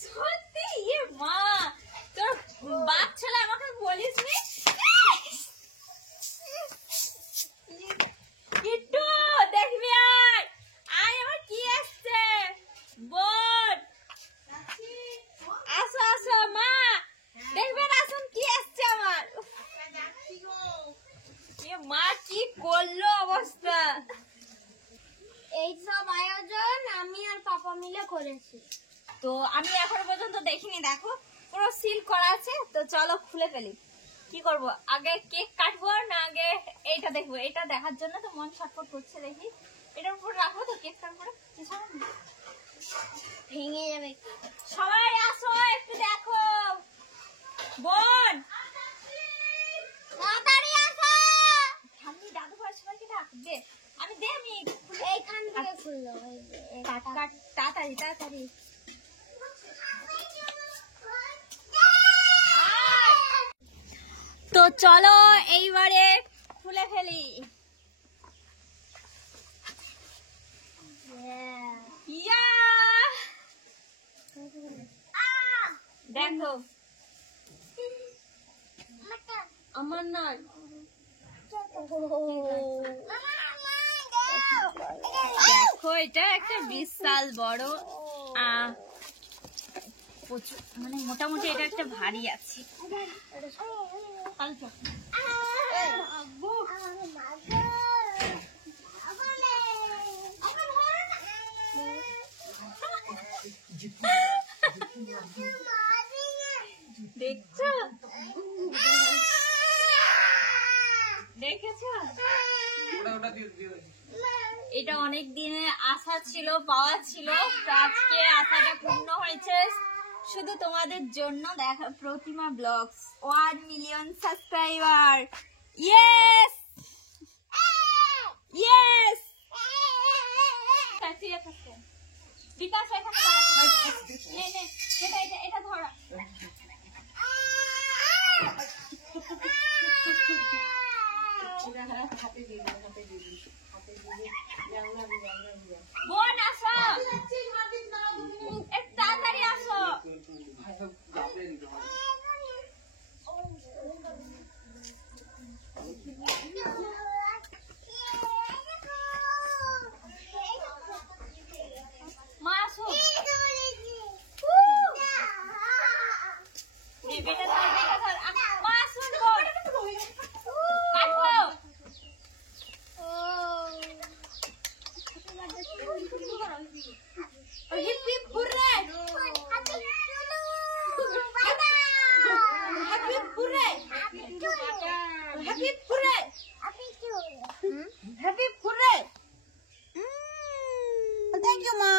সত্যি ইয়ে মা তোর বাপ ছেলে আমাকে বলিস নি কিট্টু দেখবি আয় আয় আমার কি আসছে বোন আসো আসো মা দেখবেন আসুন কি আসছে আমার মা কি করলো অবস্থা এই সব আয়োজন আমি আর পাপা মিলে করেছি। তো আমি এখনো পর্যন্ত দেখিনি, দেখো পুরো সিল করা আছে। তো চলো খুলে ফেলি। কি করব, আগে কেক কাটবো না আগে এইটা দেখবো? এটা দেখার জন্য তো মন ছটফট করছে। দেখি এটার উপর রাখবো তো কেকটার উপরে, ভেঙে যাবে। সবাই আসো একটু দেখো। বোন তাড়াতাড়ি আসো। আমি দাদু ভাই সবাইকে ডাক দে। আমি দে আমি এইখান থেকে খুললো। কাট কাট তাড়াতাড়ি তাড়াতাড়ি। তো চলো এইবারে খুলে ফেলি। ইয়া দেখো আমার না দেখো এটা একটা বিশাল বড় মানে মোটামুটি এটা একটা ভারী আছে। দেখছো দেখেছো এটা অনেক দিনে আশা ছিল, পাওয়া ছিল, আজকে আশাটা পূর্ণ হয়েছে শুধু তোমাদের জন্য। দেখা Pratima blogs 1 million subscriber. Yes yes Bikash এখানে এটা ধরা বোন আসো একটু তাড়াতাড়ি আসো। মা আসো বেটা ধর মা আসুন বোন কাটবো। Hip hip hurray happy hurray happy hurray happy hurray. Thank you মা,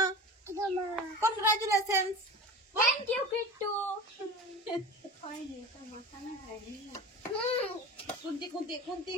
congratulations. Thank you Kittu. Kunti Kunti Kunti